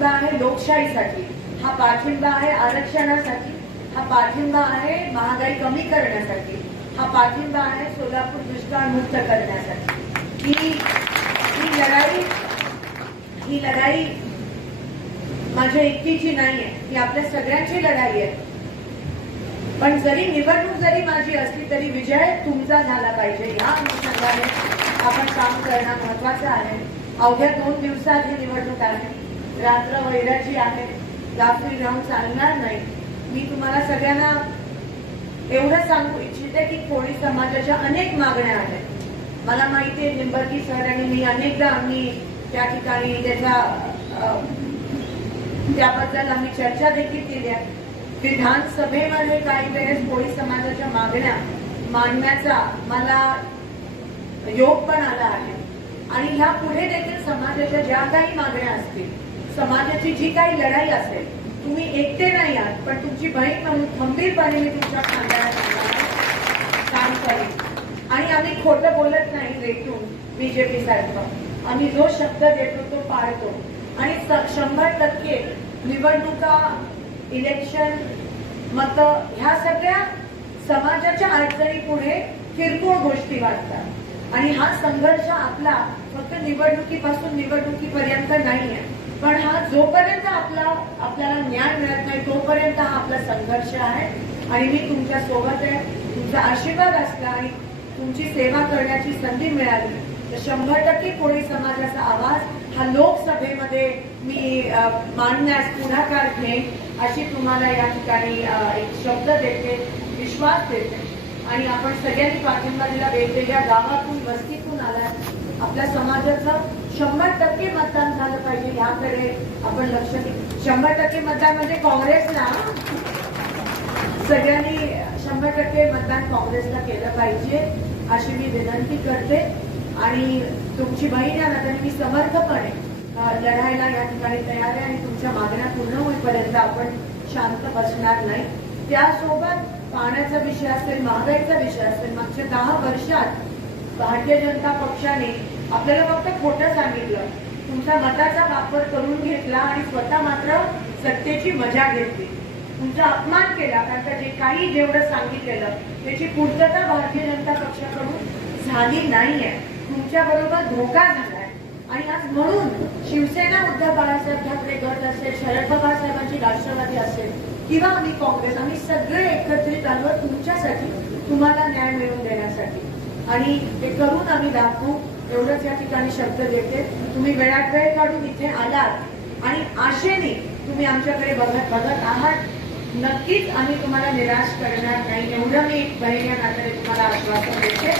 पाठिंबा आहे लोकशाहीसाठी हा पाठिंबा आहे आरक्षणासाठी हा पाठिंबा आहे महागाई कमी करण्यासाठी हा पाठिंबा आहे सोलापूर दुष्काळमुक्त करण्यासाठी. ही ही लढाई ही लढाई माझ्या एकटीची नाहीये ही आपल्या सगळ्यांची लढाई आहे. पण जरी निवडणूक जरी माझी असली तरी विजय तुमचा झाला पाहिजे या अनुषंगाने आपण काम करणं महत्वाचं आहे. अवघ्या दोन दिवसात ही निवडणूक आहे रात्र वैराची आहे. गाफील राहून चालणार नाही. मी तुम्हाला सगळ्यांना एवढं सांगू इच्छिते की कोळी समाजाच्या अनेक मागण्या आहेत. मला माहिती आहे निंबर्गी सर आणि मी अनेकदा आम्ही त्या ठिकाणी त्याचा त्याबद्दल आम्ही चर्चा देखील केली आहे. विधानसभेमध्ये काही वेळेस कोळी समाजाच्या मागण्या मांडण्याचा मला योग पण आला आहे. आणि ह्या पुढे देखील समाजाच्या ज्या काही मागण्या असतील समाजाची जी काही लढाई असेल तुम्ही एकटे नाही आहात पण तुमची बहीण म्हणून खंबीरपणे मी तुमच्या खांद्याला काम करेन. आणि आम्ही खोटं बोलत नाही रेटून बीजेपी सारखं. आम्ही जो शब्द देतो तो पाळतो. आणि शंभर टक्के निवडणुका इलेक्शन मत ह्या सगळ्या समाजाच्या अडचणी पुढे किरकोळ गोष्टी वाटतात. आणि हा संघर्ष आपला फक्त निवडणुकीपासून निवडणुकीपर्यंत नाही आहे पण हा जोपर्यंत आपला आपल्याला न्याय मिळत नाही तोपर्यंत हा आपला संघर्ष आहे. आणि मी तुमच्यासोबत आहे तुमचा आशीर्वाद असला आणि तुमची सेवा करण्याची संधी मिळाली तर शंभर टक्के कोळी समाजाचा आवाज हा लोकसभेमध्ये मी अ, मांडण्यास पुढाकार घेईन अशी तुम्हाला या ठिकाणी एक शब्द देते विश्वास देते. आणि आपण सगळ्यांनी पाठिंबा दिला वेगवेगळ्या गावातून वस्तीतून आला आपल्या समाजाचा शंभर टक्के मतदान झालं पाहिजे याकडे आपण लक्ष दे. शंभर टक्के मतदान म्हणजे काँग्रेसला. सगळ्यांनी शंभर टक्के मतदान काँग्रेसला केलं पाहिजे अशी मी विनंती करते. आणि तुमची बहीण आहे ना तरी मी समर्थपणे लढायला या ठिकाणी तयार आहे आणि तुमच्या मागण्या पूर्ण होईपर्यंत आपण शांत बसणार नाही. त्यासोबत पाण्याचा विषय असेल महागाईचा विषय असेल मागच्या दहा वर्षात भारतीय जनता पक्षाने आपल्याला फक्त खोटं सांगितलं. तुमच्या मताचा वापर करून घेतला आणि स्वतः मात्र सत्तेची मजा घेतली. तुमचा अपमान केला कारण का जे काही जेवढं सांगितलेलं त्याची पूर्तता भारतीय जनता पक्षाकडून झाली नाहीये. तुमच्या बरोबर धोका झालाय. आणि आज म्हणून शिवसेना उद्धव बाळासाहेब ठाकरे गट असेल शरद पवार साहेबांची राष्ट्रवादी असेल किंवा आम्ही काँग्रेस आम्ही सगळे एकत्रित आलो तुमच्यासाठी तुम्हाला न्याय मिळवून देण्यासाठी. आणि ते करून आम्ही दाखवू एवढंच या ठिकाणी शब्द देते. तुम्ही वेळात वेळ काढून इथे आलात आणि आशेने तुम्ही आमच्याकडे बघत बघत आहात. नक्कीच आम्ही तुम्हाला निराश करणार नाही. एवढं मी बहिण्या नात्याने तुम्हाला आश्वासन देते.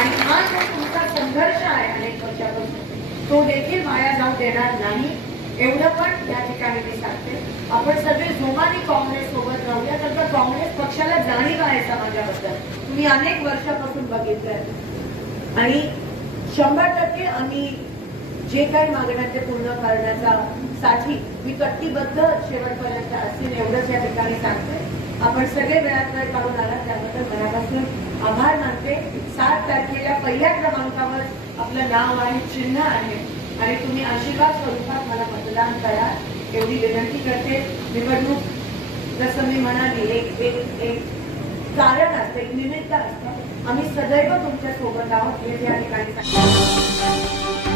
आणि हा जो तुमचा संघर्ष आहे अनेक वर्षापासून तो देखील वाया जाऊ देणार नाही. एवढं पण या ठिकाणी मी सांगते. आपण सगळे जोमाने काँग्रेस सोबत राहूया तर काँग्रेस पक्षाला जाणीव आहे समाजाबद्दल. तुम्ही अनेक वर्षापासून बघितलंय. आणि शंभर टक्के आम्ही जे काही मागण्या ते पूर्ण करण्याचा साठी मी कट्टीबद्ध शेवटपर्यंत असेल एवढंच या ठिकाणी सांगते. आपण सगळे वेळात वेळ काढून आला त्याबद्दल मनापासून आभार मानते. सात तारखेला पहिल्या क्रमांकावर आपलं नाव आहे चिन्ह आहे. आणि तुम्ही आशीर्वाद स्वरूपात मला मतदान करा. एवढी विनंती करते. निवडणूक जसं मी म्हणाली एक एक एक कारण असतं एक निमित्त असतं आम्ही सदैव तुमच्यासोबत आहोत हे या ठिकाणी